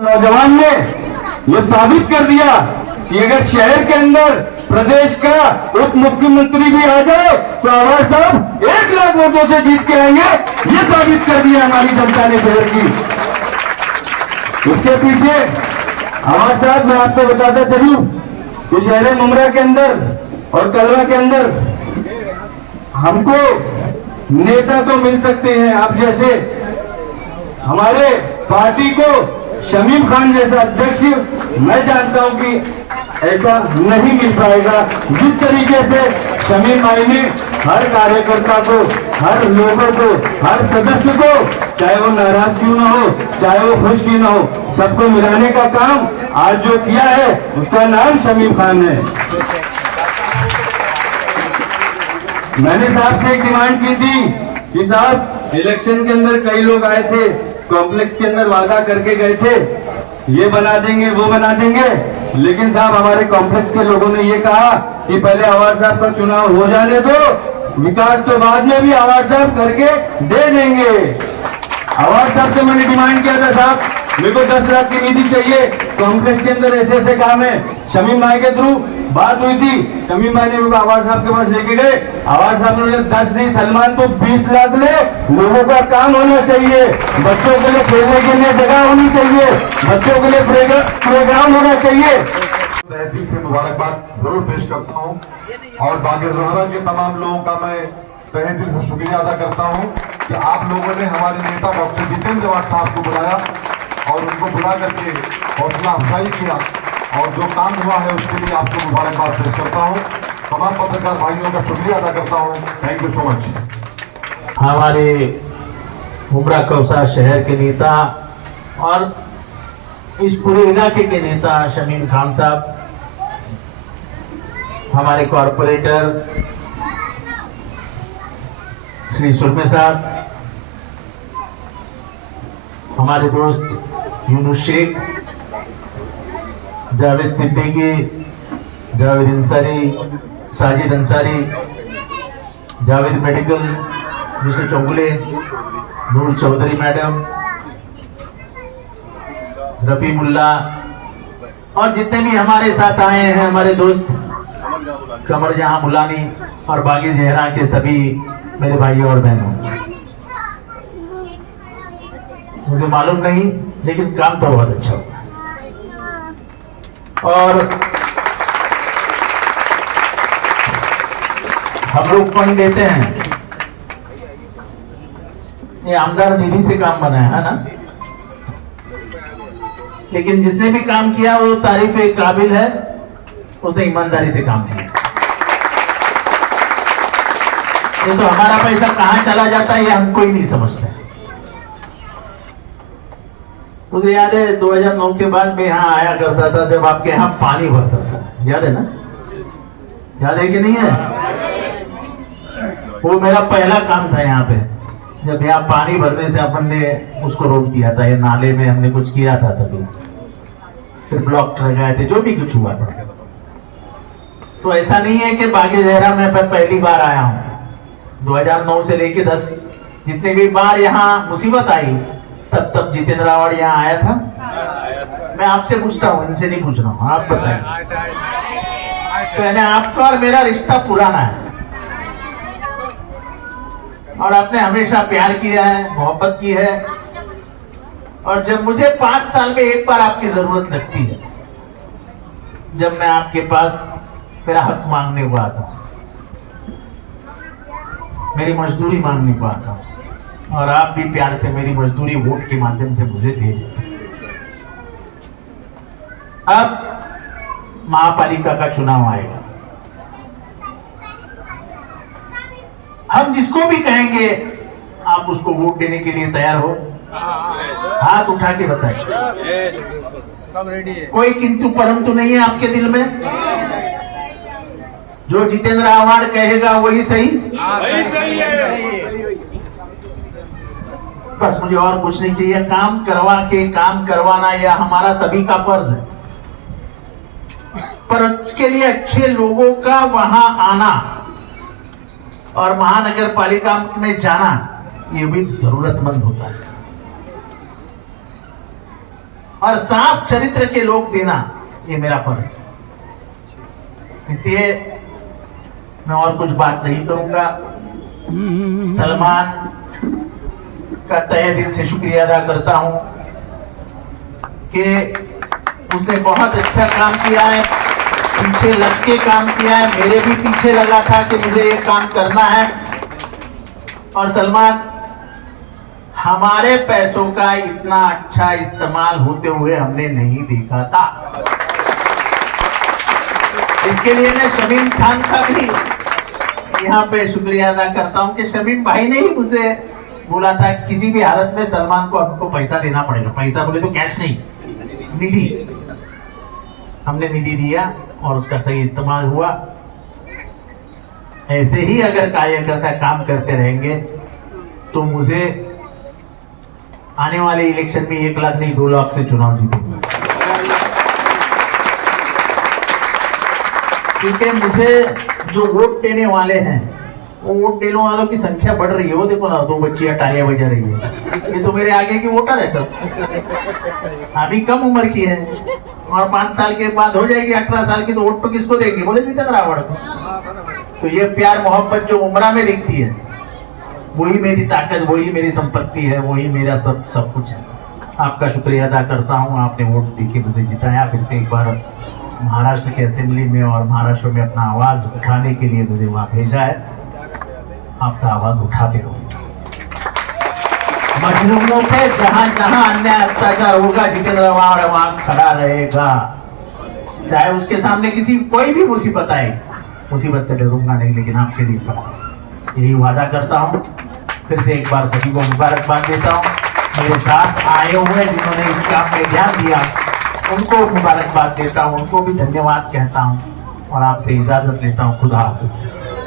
नौजवान ने यह साबित कर दिया कि अगर शहर के अंदर प्रदेश का उप मुख्यमंत्री भी आ जाए तो आवाज साहब 1 लाख वोटों से जीत के आएंगे। ये साबित कर दिया हमारी जनता ने शहर की। इसके पीछे आवाज साहब मैं आपको बताता चलूं कि शहर मुमरा के अंदर और कलवा के अंदर हमको नेता तो मिल सकते हैं आप जैसे, हमारे पार्टी को शमीम खान जैसा अध्यक्ष मैं जानता हूं कि ऐसा नहीं मिल पाएगा। जिस तरीके से शमीम भाई ने हर कार्यकर्ता को, हर लोगों को, हर सदस्य को, चाहे वो नाराज क्यों ना हो, चाहे वो खुश क्यों ना हो, सबको मिलाने का काम आज जो किया है उसका नाम शमीम खान है। मैंने साहब से एक डिमांड की थी कि साहब इलेक्शन के अंदर कई लोग आए थे, कॉम्प्लेक्स के अंदर वादा करके गए थे ये बना देंगे वो बना देंगे, लेकिन साहब हमारे कॉम्प्लेक्स के लोगों ने ये कहा कि पहले आवाज साहब का चुनाव हो जाने दो, विकास तो बाद में भी आवाज साहब करके दे देंगे। आवाज साहब से मैंने डिमांड किया था साहब मेरे को 10 लाख की निधि चाहिए, कॉम्प्लेक्स के अंदर ऐसे ऐसे काम है। शमीम भाई के थ्रू बात हुई थी, शमीम भाई ने मेरे को आवाज साहब के पास लेके गए। आवाज साहब ने 10 नहीं सलमान तो 20 लाख ले, लोगों का काम होना चाहिए, बच्चों के लिए खेलने के लिए जगह होनी चाहिए, बच्चों के लिए प्लेग्राउंड होना चाहिए। दिल से मुबारकबाद जरूर पेश करता हूँ और बागेश्वर के तमाम लोगों का मैं तहे दिल से शुक्रिया अदा करता हूँ कि आप लोगों ने हमारे नेता डॉक्टर जितेंद्र जवाहर साहब को बुलाया और उनको बुला करके हौसला अफजाई किया और जो काम हुआ है उसके लिए आपको मुबारकबाद पेश करता हूँ। तमाम पत्रकार भाइयों का शुक्रिया अदा करता हूँ। Thank you so much. हमारे उमरा कौसा शहर के नेता और इस पूरे इलाके के नेता शमीम खान साहब, हमारे कॉरपोरेटर श्री सुरमे साहब, हमारे दोस्त यूनुस शेख, जावेद सिद्दीकी, जावेद अंसारी, साजिद अंसारी, जावेद मेडिकल, मिस्टर चौगुले, नूर चौधरी मैडम, रफी मुल्ला और जितने भी हमारे साथ आए हैं हमारे दोस्त कमर जहां मुलानी और बागी जहरा के सभी मेरे भाई और बहनों, मुझे मालूम नहीं लेकिन काम तो बहुत अच्छा हुआ और हम लोग फंड देते हैं, ये आमदार निधि से काम बना है ना, लेकिन जिसने भी काम किया वो तारीफ काबिल है, उसने ईमानदारी से काम किया। ये तो हमारा पैसा कहां चला जाता है ये हम कोई नहीं समझते। मुझे याद है 2009 के बाद मैं यहाँ आया करता था जब आपके यहाँ पानी भरता था, याद है ना? याद है कि नहीं है? वो मेरा पहला काम था यहाँ पे, जब यहाँ पानी भरने से अपन ने उसको रोक दिया था, ये नाले में हमने कुछ किया था तभी, फिर ब्लॉक लगाए थे, जो भी कुछ हुआ था। तो ऐसा नहीं है कि बागे जहरा में पहली बार आया हूँ, 2009 से लेके 10 जितने भी बार यहाँ मुसीबत आई तब जितेंद्र रावड़ यहाँ आया था। मैं आपसे पूछता हूँ, इनसे नहीं पूछ रहा हूँ, आप बताइए। तो यानी आपका और मेरा रिश्ता पुराना है और आपने हमेशा प्यार किया है, मोहब्बत की है। और जब मुझे 5 साल में एक बार आपकी जरूरत लगती है, जब मैं आपके पास मेरा हक मांगने को आता हूं, मेरी मजदूरी मांगने को आता हूं, और आप भी प्यार से मेरी मजदूरी वोट के माध्यम से मुझे दे देते। अब महापालिका का चुनाव आएगा, हम जिसको भी कहेंगे आप उसको वोट देने के लिए तैयार हो? हाथ उठा के बताइए। कोई किंतु परंतु नहीं है आपके दिल में? जो जितेंद्र रावड़ कहेगा वही सही? बस मुझे और कुछ नहीं चाहिए। काम करवाना यह हमारा सभी का फर्ज है, पर उसके लिए अच्छे लोगों का वहां आना और महानगर पालिका में जाना ये भी जरूरतमंद होता है, और साफ चरित्र के लोग देना ये मेरा फर्ज है। इसलिए मैं और कुछ बात नहीं करूंगा। सलमान का तहे दिल से शुक्रिया अदा करता हूं कि उसने बहुत अच्छा काम किया है, पीछे लग के काम किया है। मेरे भी पीछे लगा था कि मुझे ये काम करना है। और सलमान, हमारे पैसों का इतना अच्छा इस्तेमाल होते हुए हमने नहीं देखा था। इसके लिए मैं शमीम खान का भी यहाँ पे शुक्रिया अदा करता हूँ कि शमीम भाई ने ही मुझे बोला था किसी भी हालत में सलमान को हमको पैसा देना पड़ेगा। पैसा बोले तो कैश नहीं, निधि। हमने निधि दिया और उसका सही इस्तेमाल हुआ। ऐसे ही अगर कार्यकर्ता काम करते रहेंगे तो मुझे आने वाले इलेक्शन में 1 लाख नहीं 2 लाख से चुनाव जीतूंगा, क्योंकि मुझे जो वोट देने वाले हैं वो वोट देने वालों की संख्या बढ़ रही है। वो देखो ना, 2 बच्चियां तालियां बजा रही है, ये तो मेरे आगे की वोटर है सब। अभी कम उम्र की है और 5 साल के बाद हो जाएगी 18 साल की, तो वोट तो किसको देगी? बोले जितेंद्र रावड़ को। तो ये प्यार मोहब्बत जो उम्र में दिखती है वही मेरी ताकत, वही मेरी संपत्ति है, वही मेरा सब कुछ है। आपका शुक्रिया अदा करता हूँ, आपने वोट देके मुझे जिताया। फिर से एक बार महाराष्ट्र के असेंबली में और महाराष्ट्र में अपना आवाज उठाने के लिए मुझे वहां भेजा है। आपका आवाज उठाते रहो। मजलूमों पे जहां जहां अन्याय अत्याचार होगा जितेंद्र रावड़ वहां खड़ा रहेगा, चाहे उसके सामने कोई भी मुसीबत आए। मुसीबत से डरूंगा नहीं, लेकिन आपके लिए खड़ा, यही वादा करता हूं। फिर से एक बार सभी को मुबारकबाद देता हूं। मेरे साथ आए हुए जिन्होंने इस काम में ध्यान दिया उनको मुबारकबाद देता हूं, उनको भी धन्यवाद कहता हूं और आपसे इजाजत लेता हूं। खुदा हाफिज।